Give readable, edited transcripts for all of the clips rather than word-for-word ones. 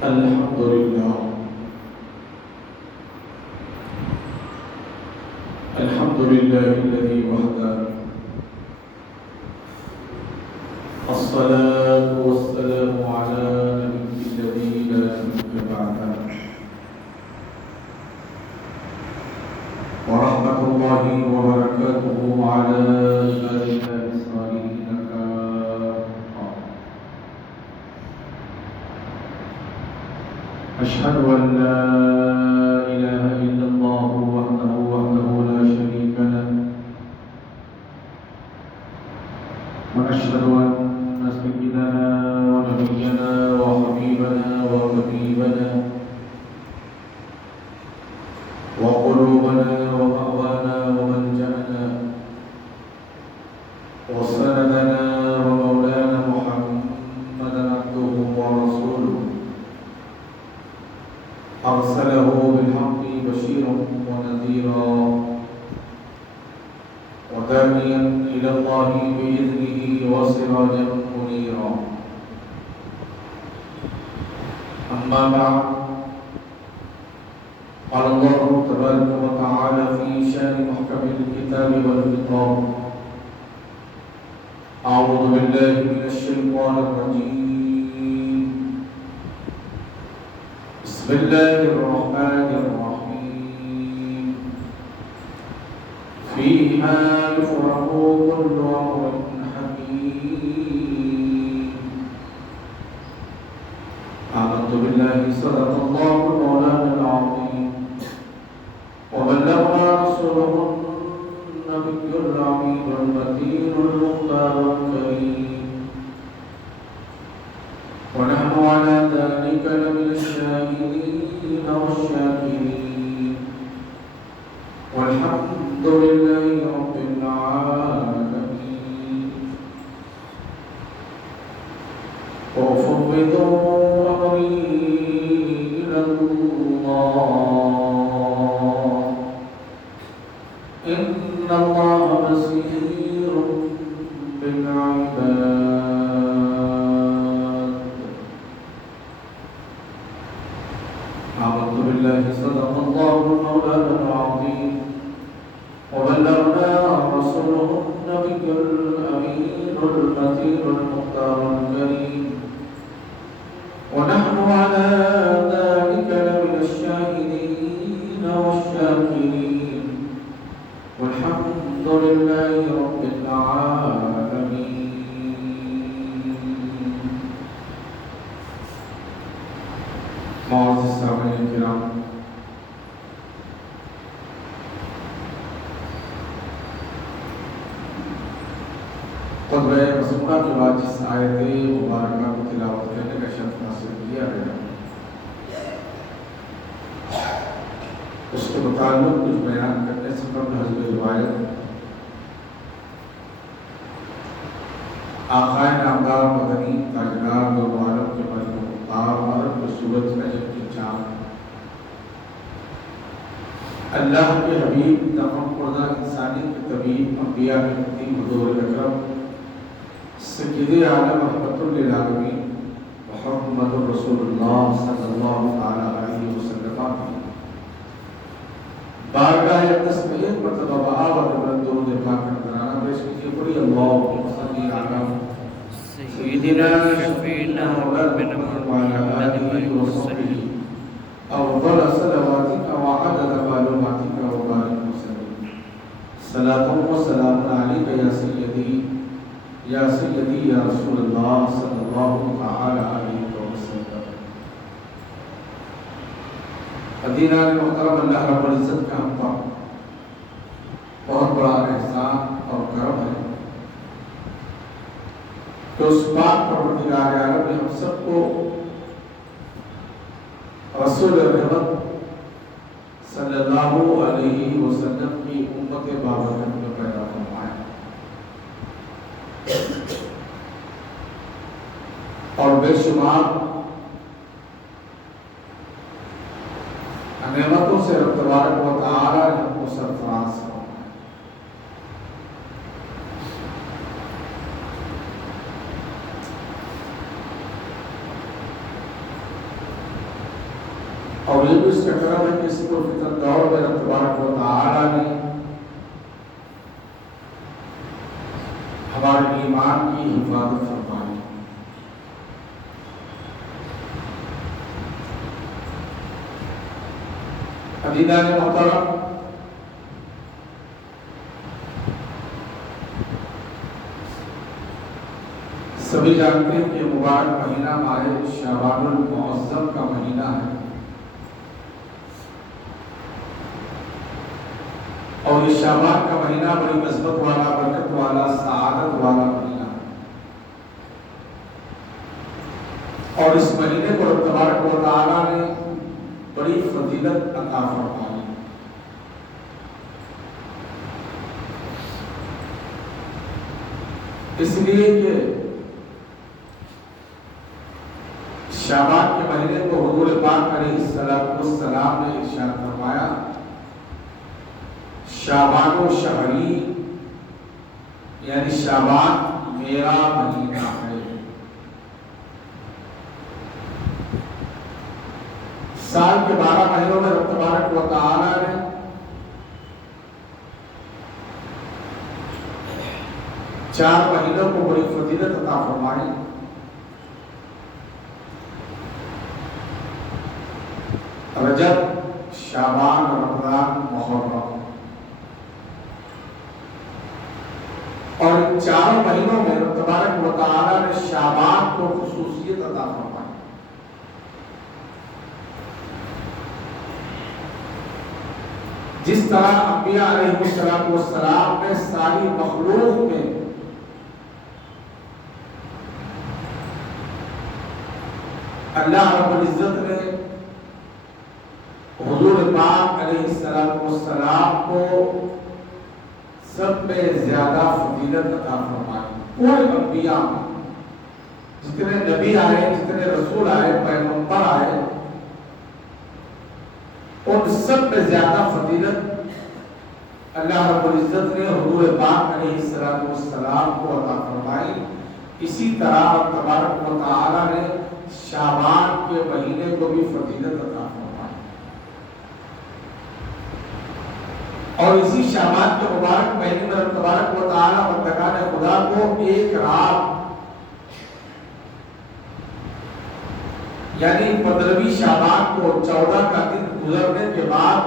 الحمد لله الحمد لله الذي وحده الصلاة والسلام على نبي الذي لا نبي بعده ورحمة الله وبركاته على عبادنا الصالحين كافة. أشهد أن لا إله إلا الله وحده لا شريك له ونشهد أن سيدنا ونبينا وحبيبنا وطبيبنا وقلوبنا ومأوانا وملجأنا وسندنا ومولانا محمدا عبده ورسوله أرسله بالحق بشيرا ونذيرا وداعيا إلى الله بإذنه وسراجا منيرا. أما بعد، قال الله تبارك وتعالى في شان محكم الكتاب والخطاب: أعوذ بالله من الشيطان الرجيم، بسم الله الرحمن الرحيم. فيها يفرق كل أمر حكيم. آمنت بالله صدق الله مولانا العظيم وبلغنا رسوله النبي العميد المتين المختار الكريم، ونحن على ذلك لمن الشاهدين والشاكرين، والحمد لله رب العالمين. وأفوض أمري إلى الله، إن الله بصير بالعباد. آمنت بالله صدق الله مولانا العظيم وبلغنا رسوله النبي الأمين المتين المختار الكريم، ونحن على ذلك لمن الشاهدين والشاكرين، والحمد لله رب العالمين. معزز السامعين الكرام، خطبہ مسموعہ کے بعد جس آیت مبارکہ کو تلاوت کرنے کا شرف حاصل کیا گیا، اس کے متعلق کچھ بیان کرنے سے قبل حضرت روایت آقائے نامدار مدنی تاجدار دو عالم کے ملک مختار عرب کے سورج نجم کی چاند، اللہ کے حبیب تمام پردہ انسانی کے طبیب انبیاء کے خطیب حضور اکرم سید عالم رحمت للعالمین محمد رسول اللہ صلی اللہ علیہ وسلم بارگاہ اقدس میں ایک مرتبہ بآور بلند درود پاک کرانہ پیش کیجیے. قل اللہم صلی علی سیدنا شفیعنا مولانا محمد وعلی آلہ وصحبہ افضل صلواتک وعدد معلوماتک وبارک وسلم. صلاۃ و سلام علیک یا سیدی یا رسول اللہ صلی اللہ تعالی علیہ وسلم. مدینہ محترم، اللہ رب العزت کا ہم پر بہت بڑا احسان اور کرم ہے کہ اس پاک پروردگار عالم نے ہم سب کو رسول رحمت صلی اللہ علیہ وسلم کی امت بابرکت میں پیدا فرمایا، اور بے شمار نعمتوں سے رب تبارک و تعالی نے ہم کو سرفراز فرمایا. اور یہ بھی اس کا کرم ہے کہ اس کو فتن دور میں رب تبارک و تعالی نے ہمارے ایمان کی حفاظت فرمائی۔ عزیزان محترم، سبھی جانتے ہیں کہ مبارک مہینہ ماہ شعبان المعظم کا مہینہ ہے، اور یہ شعبان کا مہینہ بڑی عظمت والا، برکت والا، سعادت والا مہینہ ہے، اور اس مہینے کو رب تبارک و تعالی نے بڑی فضیلت عطا فرمائی۔ اس لیے کہ شعبان کے مہینے کو حضور پاک علیہ السلام نے ارشاد فرمایا، شعبان و شہری، یعنی شعبان میرا مہینہ ہے۔ سال کے 12 مہینوں میں رب تبارک و تعالی نے چار مہینوں کو بڑی فضیلت عطا فرمائی۔ رجب، شعبان، رمضان، محرم، اور ان چاروں مہینوں میں رب تبارک و تعالی نے شعبان کو خصوصیت عطا فرمائی۔ جس طرح انبیاء علیہ السلام نے ساری مخلوق میں اللہ رب العزت نے حضور پاک علیہ السلام کو سب میں زیادہ فضیلت عطا فرمائی۔ پورے انبیاء میں جتنے نبی آئے، جتنے رسول آئے، پیغمبر آئے، ان سب میں زیادہ فضیلت اللہ رب العزت نے حضور پاک علیہ السلام کو عطا فرمائی۔ اسی طرح تبارک و تعالی نے شعبان کے مہینے کو بھی فضیلت عطا فرمائی، اور اسی شعبان کے مبارک مہینے میں تبارک و تعالی بندگان خدا کو ایک رات، یعنی 15ویں شعبان کو 14 کا دن گزرنے کے بعد،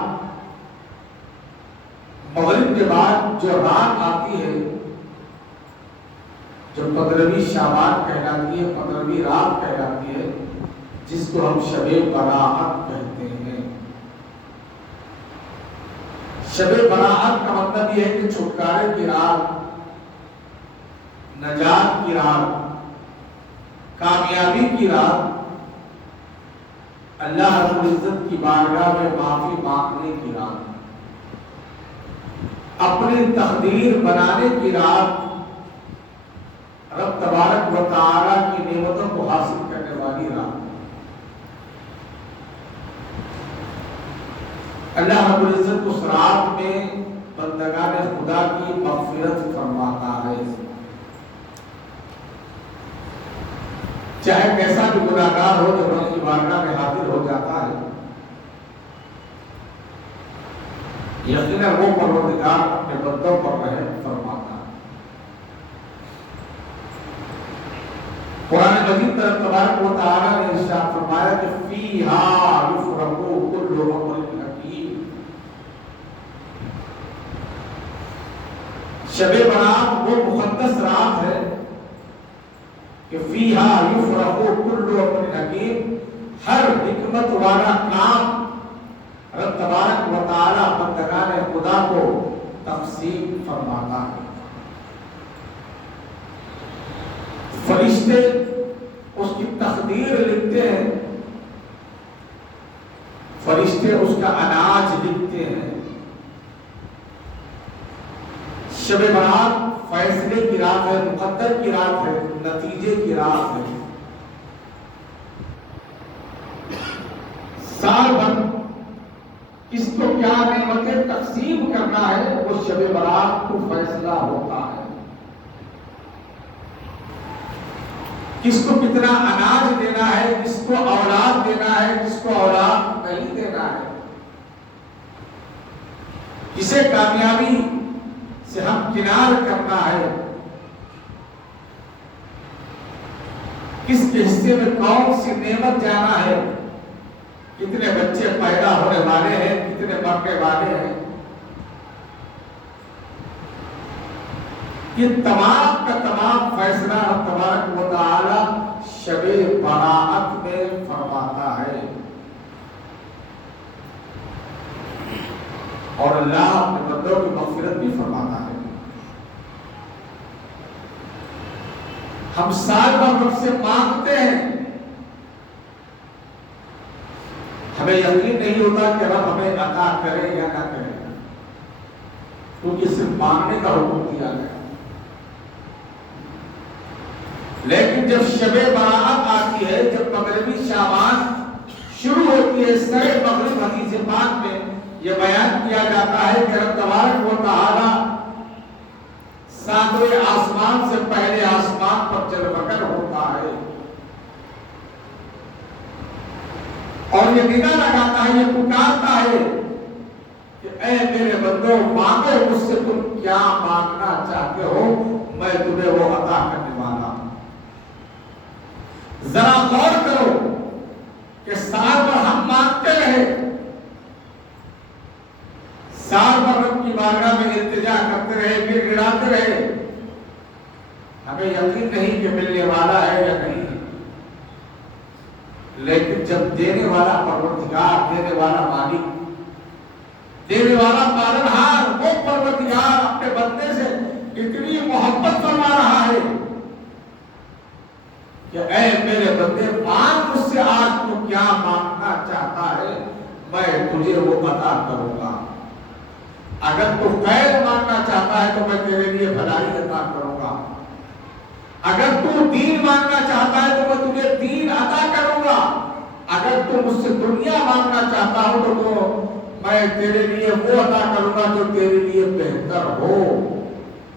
مغرب کے بعد جو رات آتی ہے، جو 15ویں شعبان کہلاتی ہے، 15ویں رات کہلاتی ہے، جس کو ہم شب براءت کہتے ہیں۔ شب براءت کا مطلب یہ ہے کہ چھٹکارے کی رات، نجات کی رات، کامیابی کی رات، اللہ رب العزت کی بارگاہ میں معافی مانگنے کی رات، اپنی تقدیر بنانے کی رات، رب تبارک و تعالی کی نعمتوں کو حاصل کرنے والی رات۔ اللہ رب العزت اس رات میں بندگان خدا کی مغفرت فرماتا ہے، چاہے کیسا بھی گناہگار ہو جب رب کی بارگاہ میں حاضر ہو جاتا ہے، یقیناً وہ پروردگار اپنے بندوں پر رحم فرماتا ہے۔ قرآن مجید میں تبارک و تعالی نے ارشاد فرمایا کہ فیہا یفرق کل امر حکیم۔ شب برات وہ مقدس رات ہے کہ فیہا یفرق کل امر حکیم، ہر حکمت والا کام رب تبارک و تعالی بندگان خدا کو تقسیم فرماتا ہے۔ فرشتے اس کی تقدیر لکھتے ہیں، فرشتے اس کا اناج لکھتے ہیں۔ شب برات فیصلے کی رات ہے، مقدر کی رات ہے، نتیجے کی رات ہے۔ سال بھر کس کو کیا نعمتیں تقسیم کرنا ہے، وہ شب برات کو فیصلہ ہوتا ہے۔ کس کو کتنا اناج دینا ہے، کس کو اولاد دینا ہے، کس کو اولاد نہیں دینا ہے، کسے کامیابی سے ہم کنار کرنا ہے، کس کے حصے میں کون سی نعمت جانا ہے، کتنے بچے پیدا ہونے والے ہیں، کتنے مرنے والے ہیں، یہ تمام کا تمام فیصلہ تبارک و تعالی شب برات میں فرماتا ہے، اور اللہ اپنے بندوں کی مغفرت بھی فرماتا ہے۔ ہم سال بھر رب سے مانگتے ہیں، ہمیں یقین نہیں ہوتا کہ رب ہمیں عطا کرے یا نہ کرے، کیونکہ صرف مانگنے کا حکم دیا گیا۔ لیکن جب شب برات آتی ہے، جب مغربی شعبان شروع ہوتی ہے، سر مغرب حدیث پاک میں یہ بیان کیا جاتا ہے کہ رب تبارک و تعالی ساتویں آسمان سے پہلے آسمان پر چل بکر ہوتا ہے، اور یہ ندا لگاتا ہے، یہ پکارتا ہے کہ اے میرے بندو، مانگو مجھ سے تم کیا مانگنا چاہتے ہو، میں تمہیں وہ عطا کرنے والا ہوں۔ ذرا غور کرو کہ سال بھر ہم مانگتے رہے، سال بھر رب کی بارگاہ میں التجا کرتے رہے، گر گڑاتے رہے، ہمیں یقین نہیں کہ ملنے والا ہے یا نہیں، لیکن جب دینے والا پروردگار، دینے والا مالک، دینے والا پالنہار، وہ پروردگار اپنے بندے سے اتنی محبت فرما رہا ہے کہ اے میرے بندے، مانگ مجھ سے آج تو کیا مانگنا چاہتا ہے، میں تجھے وہ عطا کروں گا۔ اگر تو خیر مانگنا چاہتا ہے تو میں تیرے لیے بھلائی عطا کروں گا، اگر تو دین مانگنا چاہتا ہے تو میں تجھے دین عطا کروں گا، اگر تو مجھ سے دنیا مانگنا چاہتا ہو تو میں تیرے لیے وہ عطا کروں گا جو تیرے لیے بہتر ہو،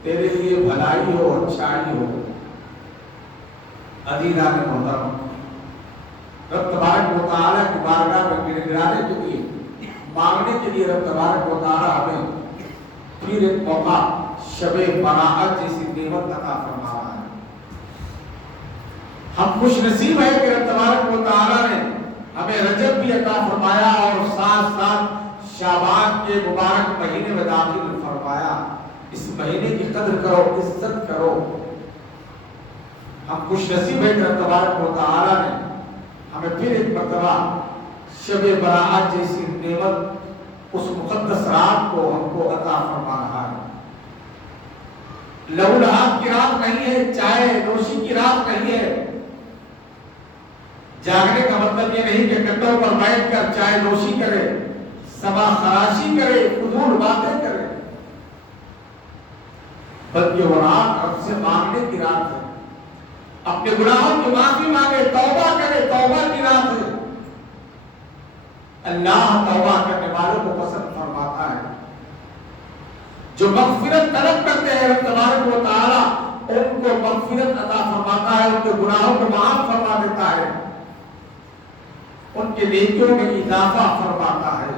تیرے لیے بھلائی ہو، اچھائی ہو۔ عزیزان محترم، رب تبارک و تعالیٰ کی بارگاہ میں گر گرانے کے لیے، مانگنے کے لیے رب تبارک و تعالیٰ ہمیں پھر ایک موقع شب برات جیسی نعمت عطا فرما رہا ہے۔ ہم خوش نصیب ہیں کہ رب تبارک و تعالیٰ نے ہمیں رجب بھی عطا فرمایا اور ساتھ ساتھ شعبان کے مبارک مہینے میں داخل فرمایا۔ اس مہینے کی قدر کرو، عزت کرو۔ ہم خوش نصیب ہیں کہ رب تبارک و تعالیٰ نے ہمیں پھر ایک مرتبہ شب برات جیسی نعمت، اس مقدس رات کو ہم کو عطا فرما رہا ہے۔ لہو لہاب کی رات نہیں ہے، چائے نوشی کی رات نہیں ہے۔ جاگنے کا مطلب یہ نہیں کہ کٹوں پر بیٹھ کر چائے نوشی کرے، سبا خراشی کرے، فضول باتیں کرے، بلکہ وہ رات رب سے مانگنے کی رات ہے، اپنے گناہوں کی معافی مانگے، توبہ کرے، توبہ کی رات ہے۔ اللہ توبہ کرنے والوں کو پسند فرماتا ہے، جو مغفرت طلب کرتے ہیں رب تبارک و تعالیٰ ان کو مغفرت عطا فرماتا ہے، ان کے گناہوں کو معاف فرما دیتا ہے، ان کے نیکیوں میں اضافہ فرماتا ہے۔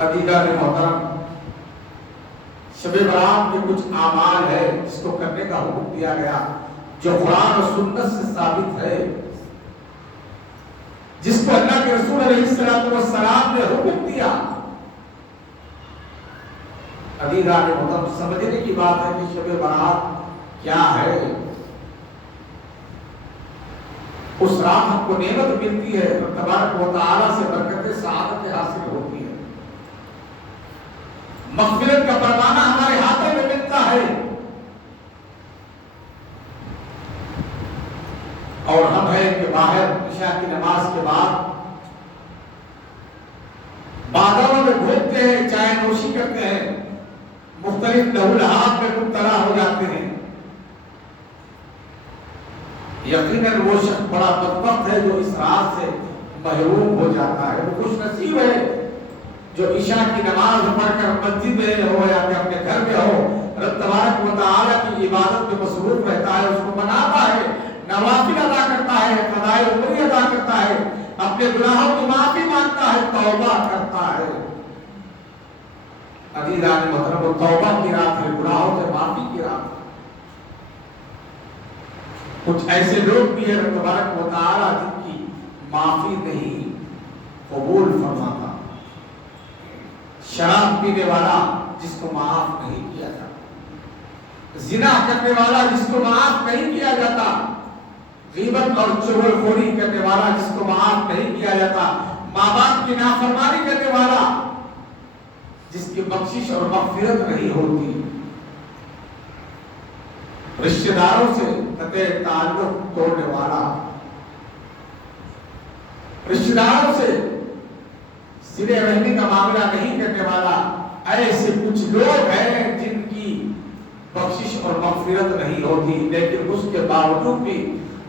عزیزان محترم، شب برات کے کچھ اعمال ہے جس کو کرنے کا حکم دیا گیا، جو قرآن و سنت سے ثابت ہے، جس کو اللہ کے رسول علیہ السلام نے حکم دیا۔ عزیزان محترم، سمجھنے کی بات ہے کہ شب برات کیا ہے۔ اس رات ہم کو نعمت ملتی ہے، تبارک و تعالیٰ سے برکت سعادت حاصل ہوتی ہے، مغفرت کا پروانہ ہمارے ہاتھوں میں ملتا ہے، اور ہم ہیں کہ باہر عشاء کی نماز کے بعد بازاروں میں گھومتے ہیں، چائے نوشی کرتے ہیں، مختلف لہو لہاب میں مبتلا ہو جاتے ہیں۔ یقیناً وہ شخص بڑا بدبخت ہے جو اس رات سے محروم ہو جاتا ہے۔ وہ خوش نصیب ہے جو عشاء کی نماز پڑھ کر مسجد میں ہو یا کہ اپنے گھر میں ہو، رب تبارک و تعالیٰ کی عبادت میں مصروف رہتا ہے، اس کو مناتا ہے، نوافل ادا کرتا ہے، قضائے عمری ادا کرتا ہے، اپنے گناہوں کی معافی مانگتا ہے، توبہ کرتا ہے۔ عزیزان محترم، توبہ کی رات ہے، گناہوں سے معافی کی رات ہے۔ کچھ ایسے لوگ بھی ہیں تبارک و تعالی جن کی معافی نہیں قبول فرماتا۔ شراب پینے والا جس کو معاف نہیں کیا جاتا، زنا کرنے والا جس کو معاف نہیں کیا جاتا، غیبت اور چغلخوری کرنے والا جس کو معاف نہیں کیا جاتا، ماں باپ کی نافرمانی کرنے والا جس کی بخشش اور مغفرت نہیں ہوتی، رشتہ داروں سے قطع تعلق توڑنے والا، رشتہ داروں سے صلہ رحمی کا معاملہ نہیں کرنے والا، ایسے کچھ لوگ ہیں جن کی بخشش اور مغفرت نہیں ہوتی، لیکن اس کے باوجود بھی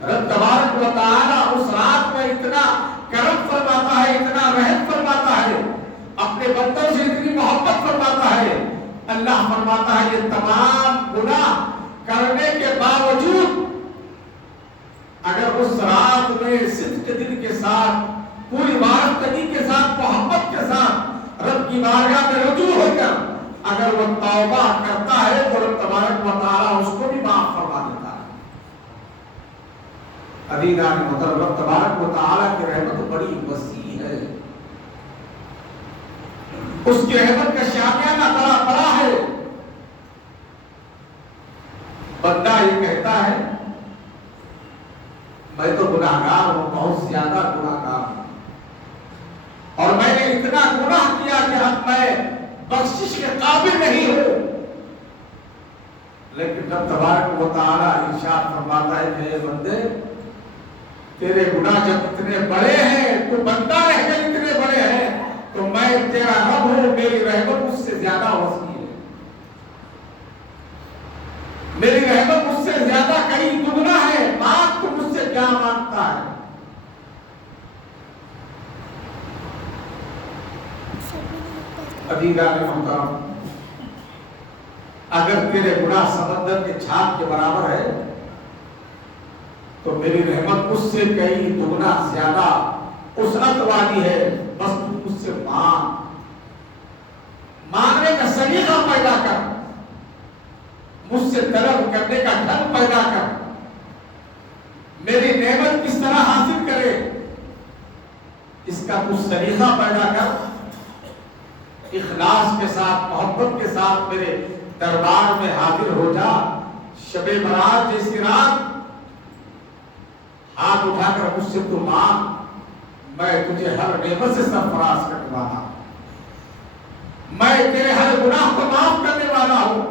رب تبارک و تعالی اس رات میں اتنا کرم فرماتا ہے، اتنا رحم فرماتا ہے، اپنے بندوں سے اتنی محبت فرماتا ہے۔ اللہ فرماتا ہے یہ تمام گناہ کرنے کے باوجود اگر اس رات میں صدق دل کے ساتھ، پوری وابستگی کے ساتھ، محبت کے ساتھ رب کی بارگاہ میں رجوع ہو کر اگر وہ توبہ کرتا ہے تو رب تبارک و تعالیٰ اس کو بھی معاف فرما دیتا ہے۔ عزیزان محترم، رب تبارک و تعالیٰ کی رحمت بڑی وسیع ہے، اس کی رحمت کا شامیانہ بڑا بڑا ہے۔ بندہ یہ کہتا ہے میں تو گناہگار ہوں، بہت زیادہ گناہگار ہوں، اور میں نے اتنا گناہ کیا کہ اب میں بخشش کے قابل نہیں ہوں، لیکن رب تبارک و تعالیٰ ارشاد فرماتا ہے میرے بندے، تیرے گناہ جب اتنے بڑے ہیں، تو بندہ رہ کر اتنے بڑے ہیں، تو میں تیرا رب ہوں، میری رحمت اس سے زیادہ وسیع ہے، میری رحمت مجھ سے زیادہ کئی دگنا ہے، مانگ تو مجھ سے کیا مانگتا ہے۔ عزیزان محترم، اگر تیرے گناہ سمندر کے چھاپ کے برابر ہے تو میری رحمت اس سے کئی دگنا زیادہ وسعت والی ہے، بس تو مجھ سے مانگنے کا سلیقہ پیدا کر، مجھ سے طلب کرنے کا ڈھنگ پیدا کر، میری نعمت کس طرح حاصل کرے اس کا کچھ سلیقہ پیدا کر، اخلاص کے ساتھ، محبت کے ساتھ میرے دربار میں حاضر ہو جا۔ شب برات جیسی رات ہاتھ اٹھا کر مجھ سے تو مانگ، میں تجھے ہر نعمت سے سرفراز کرنے والا ہوں، میں تیرے ہر گناہ کو معاف کرنے والا ہوں،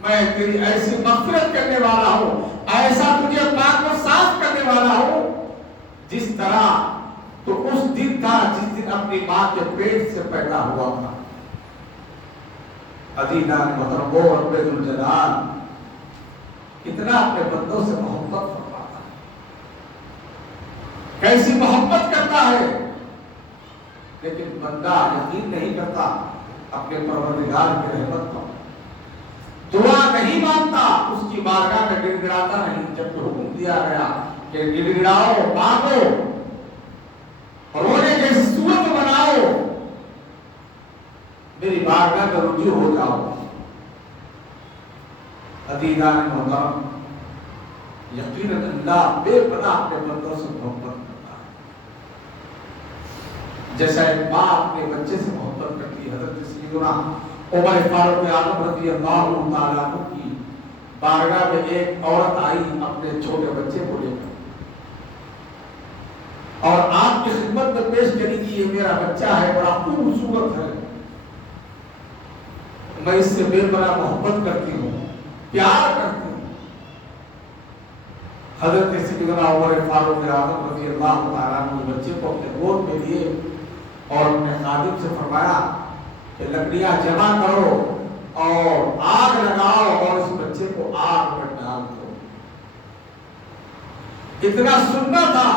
میں تیری ایسی مغفرت کرنے والا ہوں، ایسا تجھے پاک و صاف کرنے والا ہوں جس طرح تو اس دن تھا جس دن اپنی ماں کے پیٹ سے پیدا ہوا تھا۔ عزیزان محترم، وہ رب ذوالجلال کتنا اپنے بندوں سے محبت فرماتا ہے، کیسی محبت کرتا ہے، لیکن بندہ یقین نہیں کرتا اپنے پروردگار کی رحمت پر، دعا نہیں مانتا، اس کی بارگاہ میں گڑ گڑاتا نہیں۔ جب حکم دیا گیا کہ گڑ گڑاؤ، مانگو، رونے کی صورت بناؤ، میری بارگاہ میں رجوع ہو جاؤ، عزیزان محترم، یقیناً اللہ بے پناہ اپنے بندوں سے محبت کرتا ہے، جیسا ایک ماں اپنے بچے سے محبت کرتی ہے۔ حضرت سیدنا عمر فاروق اعظم رضی اللہ تعالیٰ عنہ کی بارگاہ میں ایک عورت آئی اپنے چھوٹے بچے کو لے کر، اور آپ کی خدمت میں پیش کری کہ یہ میرا بچہ ہے، بڑا خوبصورت ہے، میں اس سے بے پناہ محبت کرتی ہوں، پیار کرتی ہوں۔ حضرت سیدنا عمر فاروق اعظم رضی اللہ تعالیٰ عنہ بچے کو اپنے گود میں لیے اور اپنے خادم سے فرمایا کہ لکڑیاں جمع کرو اور آگ لگاؤ اور اس بچے کو آگ میں ڈال دو۔ اتنا سننا تھا،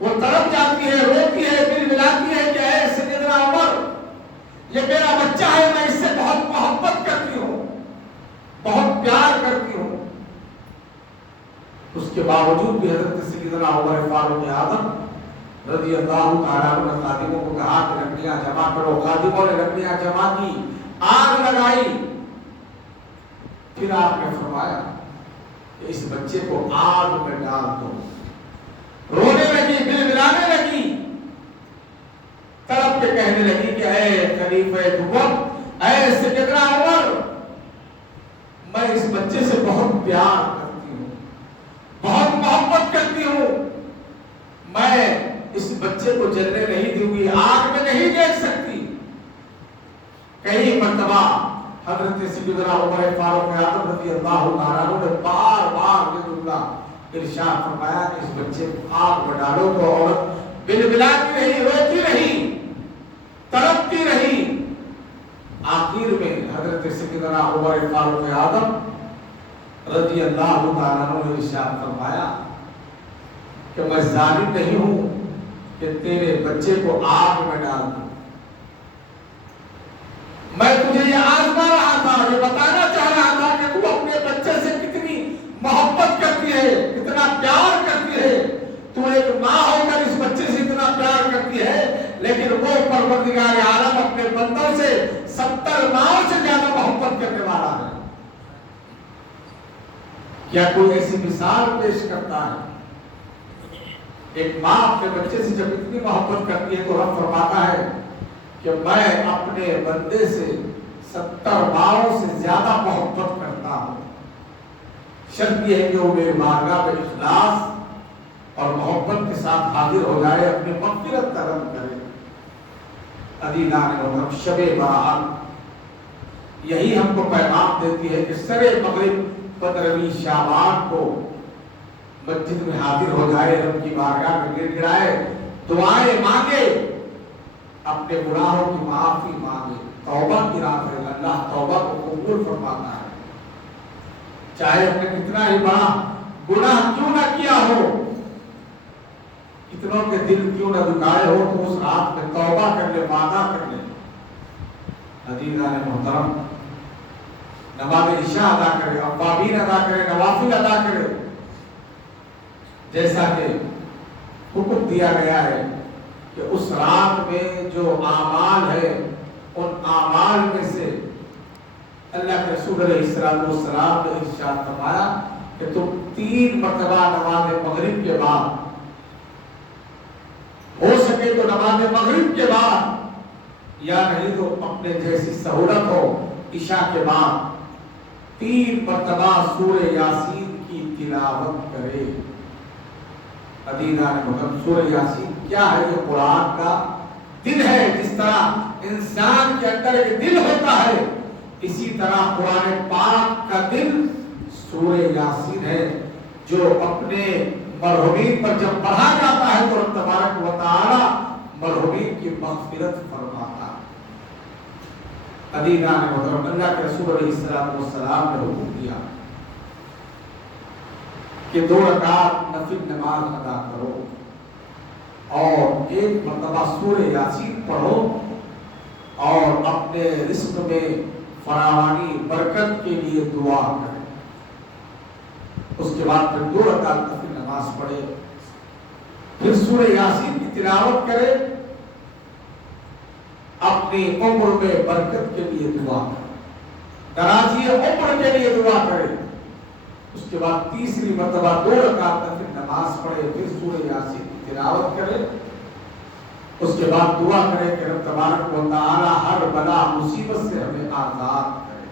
وہ تڑپ جاتی ہے، روتی ہے، دل ملاتی ہے کہ اے سیدنا عمر، یہ میرا بچہ ہے، میں اس سے بہت محبت کرتی ہوں، بہت پیار کرتی ہوں۔ اس کے باوجود بھی حضرت سیدنا عمر فاروق اعظم رضی اللہ تعالیٰ عنہ نے خادموں کو کہا کہ لکڑیاں جمع کرو. خادموں نے لکڑیاں جمع کی, آگ لگائی. پھر آپ نے فرمایا کہ اس بچے کو آگ میں ڈال دو. رونے لگی, بلبلانے لگی, تڑپ کے کہنے لگی کہ اے خلیفہ دوم, اے سیدنا عمر, میں اس بچے سے بہت پیار کرتی ہوں, بہت محبت کرتی ہوں. میں اس بچے کو جلنے نہیں دوں گی, آگ میں نہیں دیکھ سکتی. کئی مرتبہ حضرت سیدنا عمر فاروق اعظم رضی اللہ تعالیٰ عنہ نے بار بار یہ جملہ ارشاد فرمایا کہ اس بچے کو آگ میں ڈالو. تو عورت بلبلاتی رہی, روتی رہی, تڑپتی رہی. آخر میں حضرت سیدنا عمر فاروق اعظم رضی اللہ تعالیٰ عنہ نے ارشاد فرمایا کہ میں ظالم نہیں ہوں کہ تیرے بچے کو آگ میں ڈال دوں. میں تجھے یہ آزما رہا تھا, یہ بتانا چاہ رہا تھا کہ تو اپنے بچے سے کتنی محبت کرتی ہے, کتنا پیار کرتی ہے. تو ایک ماں ہو کر اس بچے سے اتنا پیار کرتی ہے, لیکن وہ پروردگار عالم اپنے بندوں سے 70 ماؤں سے زیادہ محبت کرنے والا ہے. کیا کوئی ایسی مثال پیش کرتا ہے؟ ایک ماں اپنے بچے سے جب اتنی محبت کرتی ہے تو رب فرماتا ہے کہ میں اپنے بندے سے 70 ماؤں سے زیادہ محبت کرتا ہوں. شرط یہ ہے کہ وہ میرے بارگاہ میں اخلاص اور محبت کے ساتھ حاضر ہو جائے, اپنی مغفرت طلب کرے. عزیزان محترم, شب برات یہی ہم کو پیغام دیتی ہے کہ سرے مغرب 15ویں شعبان کو مسجد میں حاضر ہو جائے, رب کی بارگاہ میں گر گرائے, دعائیں مانگے, اپنے گناہوں کی معافی مانگے. توبہ کی رات ہے, اللہ توبہ کو قبول فرماتا ہے. چاہے اپنے کتنا ہی بڑا گناہ کیوں نہ کیا ہو, کتنوں کے دل کیوں نہ دکھائے ہو, تو اس رات میں توبہ کر لے, وعدہ کر لے. عزیزان محترم, نماز عشاء ادا کرے, اوابین ادا کرے, نوافل ادا کرے, جیسا کہ حکم دیا گیا ہے کہ اس رات میں جو اعمال ہے ان اعمال میں سے اللہ کے رسول علیہ السلام نے ارشاد فرمایا کہ تم 3 مرتبہ نماز مغرب کے بعد, ہو سکے تو نماز مغرب کے بعد, یا نہیں تو اپنے جیسی سہولت ہو عشاء کے بعد 3 مرتبہ سورہ یاسین کی تلاوت کرے. عزیزان محترم, سورہ یاسین کیا ہے؟ یہ قرآن کا دل ہے. جس طرح انسان کے اندر ایک دل ہوتا ہے, اسی طرح قرآن پاک کا دل سورہ یاسین ہے, جو اپنے مرحومین پر جب پڑھا جاتا ہے تو رب تبارک و تعالی مرحومین کی مغفرت فرماتا ہے. عزیزان محترم, اللہ کے رسول علیہ السلام نے حکم دیا کہ 2 رکعت نفل نماز ادا کرو اور 1 مرتبہ سورہ یاسین پڑھو اور اپنے رزق میں فراوانی برکت کے لیے دعا کرے. اس کے بعد پھر 2 رکعت نفل نماز پڑھے, پھر سورہ یاسین کی تلاوت کرے, اپنی عمر میں برکت کے لیے دعا کرے, درازی عمر کے لیے دعا کرے. اس کے بعد تیسری مرتبہ 2 رکعت نفل نماز پڑھے, پھر سورہ یاسین کی تلاوت کرے. اس کے بعد دعا کرے کہ رب تبارک و تعالی ہر بلا مصیبت سے ہمیں آزاد کرے,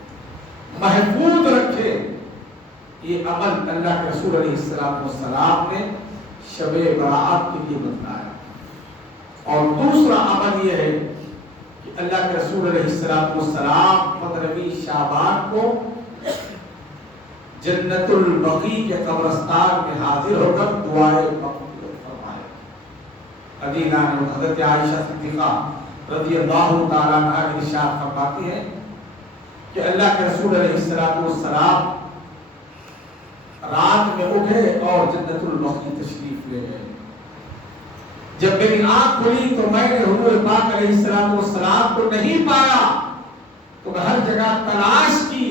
محفوظ رکھے. یہ عمل اللہ کے رسول علیہ السلام نے شب برات کے لیے بتلایا. اور دوسرا عمل یہ ہے کہ اللہ کے رسول علیہ السلام 15ویں شعبان کو جنت البقیع کے قبرستان میں حاضر ہو کر دعائے مغفرت فرمائے. عزیزان, حضرت عائشہ صدیقہ رضی اللہ تعالیٰ عنہا ارشاد فرماتی ہے کہ اللہ کے رسول علیہ السلام رات میں اٹھے اور جنت البقیع تشریف لے گئے. جب میری آنکھ کھلی تو میں نے حضور پاک علیہ السلام کو نہیں پایا, تو میں ہر جگہ تلاش کی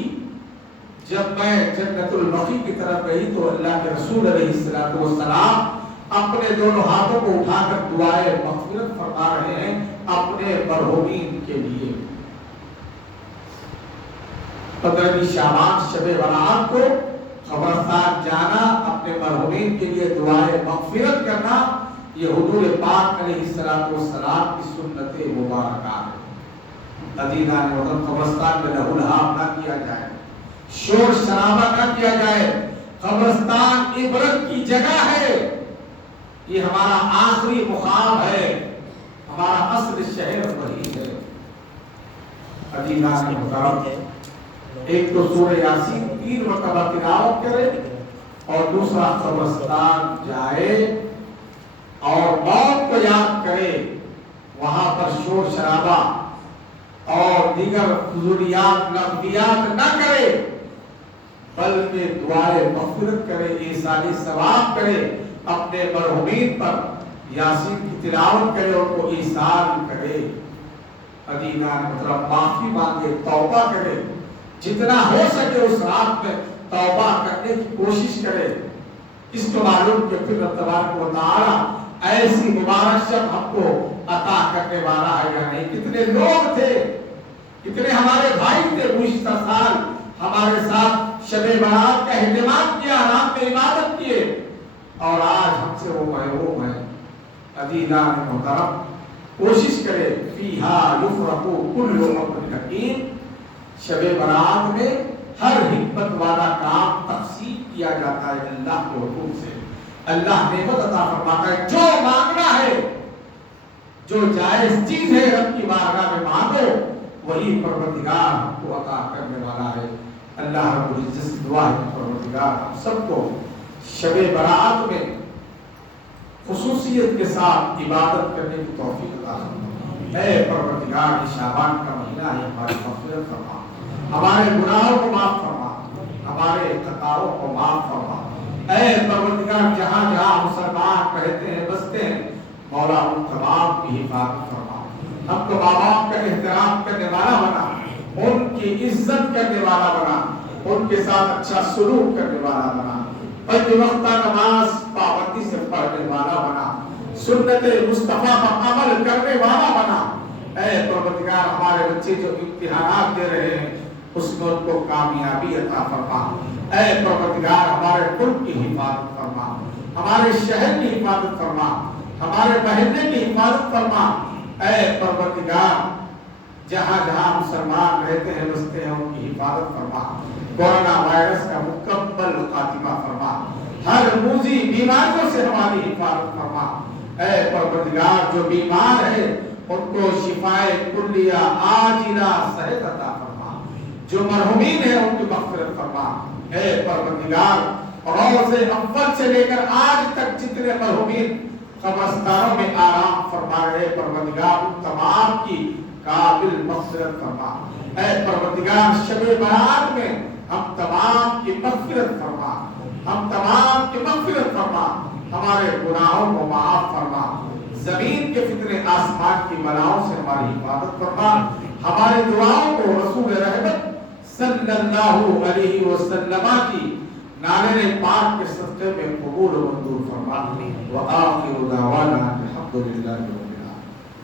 جب میں جنت البقیع کی طرف گئی تو اللہ کے رسول علیہ السلام اپنے دونوں ہاتھوں کو اٹھا کر دعائے مغفرت فرما رہے ہیں اپنے مرحومین کے لیے۔ 15 شعبان شب برات کو قبرستان جانا، اپنے مرحومین کے لیے دعائے مغفرت کرنا، یہ حضور پاک علیہ السلام کی سنت مبارکہ ہے۔ عزیزان وطن، قبرستان میں لہو لہاب نہ کیا جائے، شور شرابہ نہ کیا جائے۔ قبرستان عبرت کی جگہ ہے، یہ ہمارا آخری مقام ہے، ہمارا اصل شہر وہی ہے۔ عزیزان محترم، ایک تو سورہ یاسین 3 مرتبہ تلاوت کرے اور دوسرا قبرستان جائے اور موت کو یاد کرے، وہاں پر شور شرابہ اور دیگر فضولیات لغویات نہ کرے، بلکہ دعائے مغفرت کرے، ایصال ثواب کرے، اپنے مرحومین پر یاسین کی تلاوت کرے، ان کو ایصال کرے۔ عزیزان محترم، معافی مانگے، توبہ کرے، جتنا ہو سکے اس رات میں توبہ کرنے کی کوشش کرے۔ اس کو معلوم کہ پھر رب تبارک و تعالی ایسی مبارک شب ہم کو عطا کرنے والا ہے یا نہیں۔ کتنے لوگ تھے، کتنے ہمارے بھائی تھے گزشتہ سال ہمارے ساتھ شب برات کا اہتمام کیا، رات میں عبادت کیے، اور آج ہم سے وہ محروم ہیں۔ عزیزان محترم، کوشش کرے، فیہا یفرق کل امر حکیم، شب برات میں ہر حکمت والا کام تقسیم کیا جاتا ہے اللہ کے حکم سے۔ اللہ نعمت عطا فرماتا ہے، جو مانگنا ہے، جو جائز چیز ہے رب کی بارگاہ میں مانگو، وہی پروردگار ہم کو عطا کرنے والا ہے۔ اللہ رب العزت سے دعا ہے پروردگار ہم سب کو شب برات میں خصوصیت کے ساتھ عبادت کرنے کی توفیق عطا فرما۔ اے پروردگار، یہ شعبان کا مہینہ ہے، ہماری مغفرت فرما، ہمارے گناہوں کو معاف فرما، ہمارے خطاؤں کو معاف فرما۔ اے پروردگار، جہاں جہاں مسلمان رہتے ہیں، بستے ہیں، مولا ان تمام کی حفاظت فرما، ہم کو ماں باپ کا احترام کرنے والا بنا، ان کی عزت کرنے والا بنا، ان کے ساتھ اچھا سلوک کرنے والا بنا، پنج وقتہ نماز پابندی سے پڑھنے والا بنا، سنت مصطفیٰ پر عمل کرنے والا بنا۔ اے پروردگار، ہمارے بچے جو امتحانات دے رہے ہیں اس میں ان کو کامیابی عطا فرما۔ اے پروردگار، ہمارے ملک کی حفاظت فرما، ہمارے شہر کی حفاظت فرما، ہمارے محلے کی حفاظت فرما۔ اے پروردگار، جہاں جہاں مسلمان رہتے ہیں بستے ہیں، ان کی حفاظت فرما، کورونا وائرس کا مکمل خاتمہ فرما، ہر موذی بیماریوں سے ہماری حفاظت فرما۔ اے پروردگار، جو بیمار ہے ان کو شفائے کلیہ عاجلہ صحت عطا فرما، جو مرحومین ہیں ان کی مغفرت فرما۔ اے پروردگار، روز اول سے لے کر آج تک جتنے مرحومین قبرستانوں میں آرام فرما رہے، پروردگار ان تمام کی قابل مغفرت فرما۔ اے پروردگار، شب برات میں ہم تمام کی مغفرت فرما، ہم تمام کی مغفرت فرما، ہمارے گناہوں کو معاف فرما، زمین کے فتنے آسمان کی بلاؤں سے ہماری حفاظت فرما، ہماری دعاؤں کو رسول رحمت صلی اللہ علیہ وسلم کی نالے پاک کے صدقے میں قبول و منظور فرما۔ وآخر دعوانا الحمدللہ۔